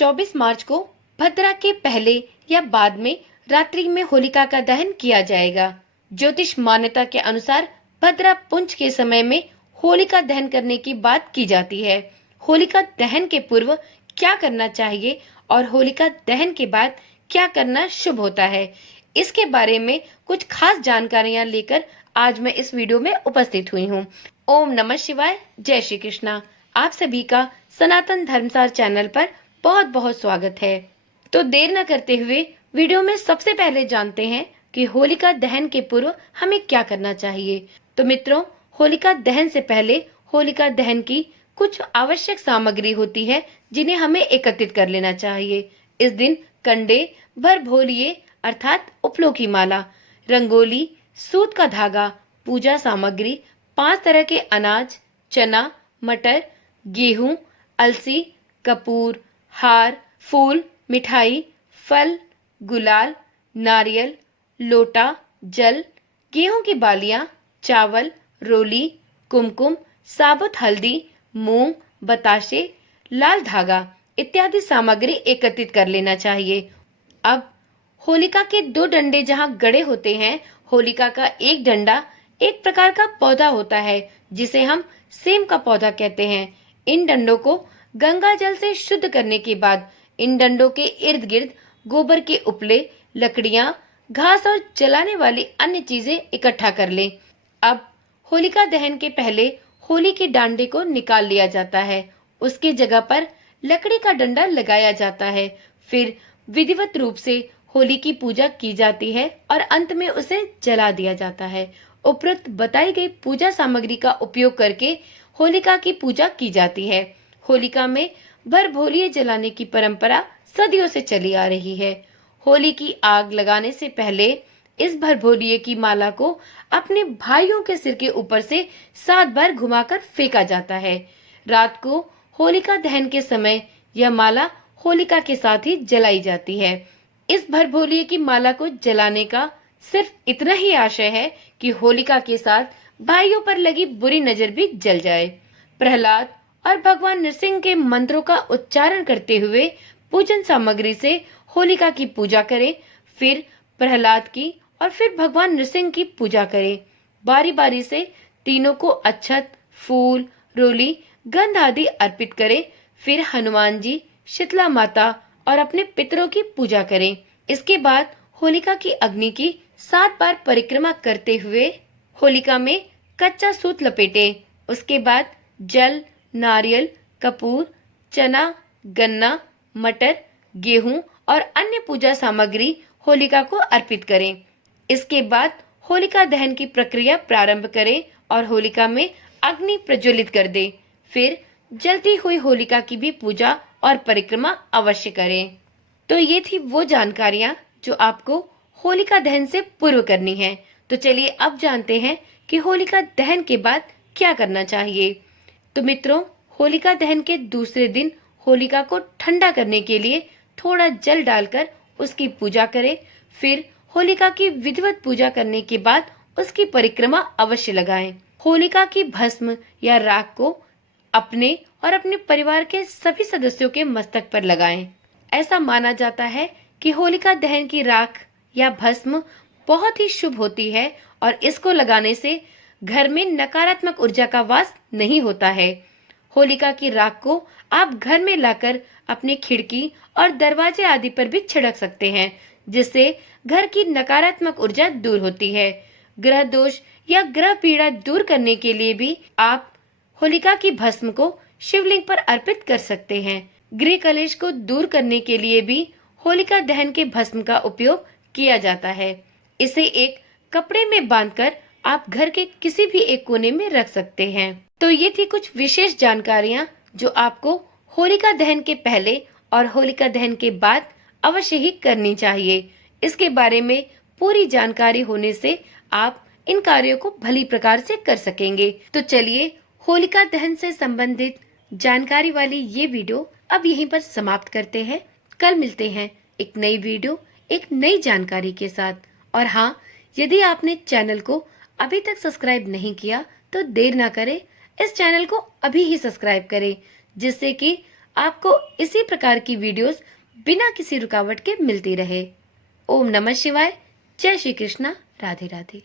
24 मार्च को भद्रा के पहले या बाद में रात्रि में होलिका का दहन किया जाएगा। ज्योतिष मान्यता के अनुसार भद्रा पुंज के समय में होलिका दहन करने की बात की जाती है। होलिका दहन के पूर्व क्या करना चाहिए और होलिका दहन के बाद क्या करना शुभ होता है, इसके बारे में कुछ खास जानकारियां लेकर आज मैं इस वीडियो में उपस्थित हुई हूँ। ओम नमः शिवाय, जय श्री कृष्णा। आप सभी का सनातन धर्मसार चैनल पर बहुत बहुत स्वागत है। तो देर न करते हुए वीडियो में सबसे पहले जानते हैं कि होलिका दहन के पूर्व हमें क्या करना चाहिए। तो मित्रों, होलिका दहन से पहले होलिका दहन की कुछ आवश्यक सामग्री होती है जिन्हें हमें एकत्रित कर लेना चाहिए। इस दिन कंडे, भर भोलिये अर्थात उपलों की माला, रंगोली, सूत का धागा, पूजा सामग्री, 5 तरह के अनाज, चना, मटर, गेहूं, अलसी, कपूर, हार, फूल, मिठाई, फल, गुलाल, नारियल, लोटा, जल, गेहूं की बालियां, चावल, रोली, कुमकुम, साबुत हल्दी, मूंग, बताशे, लाल धागा इत्यादि सामग्री एकत्रित कर लेना चाहिए। अब होलिका के 2 डंडे जहां गड़े होते हैं, होलिका का एक डंडा एक प्रकार का पौधा होता है जिसे हम सेम का पौधा कहते हैं। इन डंडों को गंगा जल से शुद्ध करने के बाद इन डंडों के इर्द गिर्द गोबर के उपले, लकड़ियां, घास और जलाने वाली अन्य चीजें इकट्ठा कर लें। अब होलिका दहन के पहले होली के डांडे को निकाल लिया जाता है। उसकी जगह पर लकड़ी का डंडा लगाया जाता है। फिर विधिवत रूप से होली की पूजा की जाती है और अंत में उसे जला दिया जाता है। उपरोक्त बताई गई पूजा सामग्री का उपयोग करके होलिका की पूजा की जाती है। होलिका में भर भोलिये जलाने की परंपरा सदियों से चली आ रही है। होली की आग लगाने से पहले इस भर भोलिये की माला को अपने भाइयों के सिर के ऊपर से 7 बार घुमाकर फेंका जाता है। रात को होलिका दहन के समय यह माला होलिका के साथ ही जलाई जाती है। इस भर भोलिये की माला को जलाने का सिर्फ इतना ही आशय है कि होलिका के साथ भाइयों पर लगी बुरी नजर भी जल जाए। प्रहलाद और भगवान नृसिंह के मंत्रों का उच्चारण करते हुए पूजन सामग्री से होलिका की पूजा करें। फिर प्रहलाद की और फिर भगवान नृसिंह की पूजा करें। बारी बारी से तीनों को अक्षत, फूल, रोली, गंध आदि अर्पित करें। फिर हनुमान जी, शीतला माता और अपने पितरों की पूजा करें। इसके बाद होलिका की अग्नि की 7 बार परिक्रमा करते हुए होलिका में कच्चा सूत लपेटें। उसके बाद जल, नारियल, कपूर, चना, गन्ना, मटर, गेहूं और अन्य पूजा सामग्री होलिका को अर्पित करें। इसके बाद होलिका दहन की प्रक्रिया प्रारंभ करें और होलिका में अग्नि प्रज्वलित कर दें। फिर जलती हुई होलिका की भी पूजा और परिक्रमा अवश्य करें। तो ये थी वो जानकारियां जो आपको होलिका दहन से पूर्व करनी है। तो चलिए अब जानते हैं कि होलिका दहन के बाद क्या करना चाहिए। तो मित्रों, होलिका दहन के दूसरे दिन होलिका को ठंडा करने के लिए थोड़ा जल डालकर उसकी पूजा करें। फिर होलिका की विधिवत पूजा करने के बाद उसकी परिक्रमा अवश्य लगाएं। होलिका की भस्म या राख को अपने और अपने परिवार के सभी सदस्यों के मस्तक पर लगाएं। ऐसा माना जाता है कि होलिका दहन की राख या भस्म बहुत ही शुभ होती है और इसको लगाने से घर में नकारात्मक ऊर्जा का वास नहीं होता है। होलिका की राख को आप घर में लाकर अपने खिड़की और दरवाजे आदि पर भी छिड़क सकते हैं, जिससे घर की नकारात्मक ऊर्जा दूर होती है। ग्रह दोष या ग्रह पीड़ा दूर करने के लिए भी आप होलिका की भस्म को शिवलिंग पर अर्पित कर सकते हैं। गृह कलेश को दूर करने के लिए भी होलिका दहन के भस्म का उपयोग किया जाता है। इसे एक कपड़े में बांधकर आप घर के किसी भी एक कोने में रख सकते हैं। तो ये थी कुछ विशेष जानकारियां जो आपको होलिका दहन के पहले और होलिका दहन के बाद अवश्य ही करनी चाहिए। इसके बारे में पूरी जानकारी होने से आप इन कार्यों को भली प्रकार से कर सकेंगे। तो चलिए, होलिका दहन से संबंधित जानकारी वाली ये वीडियो अब यहीं पर समाप्त करते हैं। कल मिलते हैं एक नई वीडियो, एक नई जानकारी के साथ। और हाँ, यदि आपने चैनल को अभी तक सब्सक्राइब नहीं किया तो देर ना करें, इस चैनल को अभी ही सब्सक्राइब करें, जिससे कि आपको इसी प्रकार की वीडियोस बिना किसी रुकावट के मिलती रहे। ओम नमः शिवाय। जय श्री कृष्णा। राधे राधे।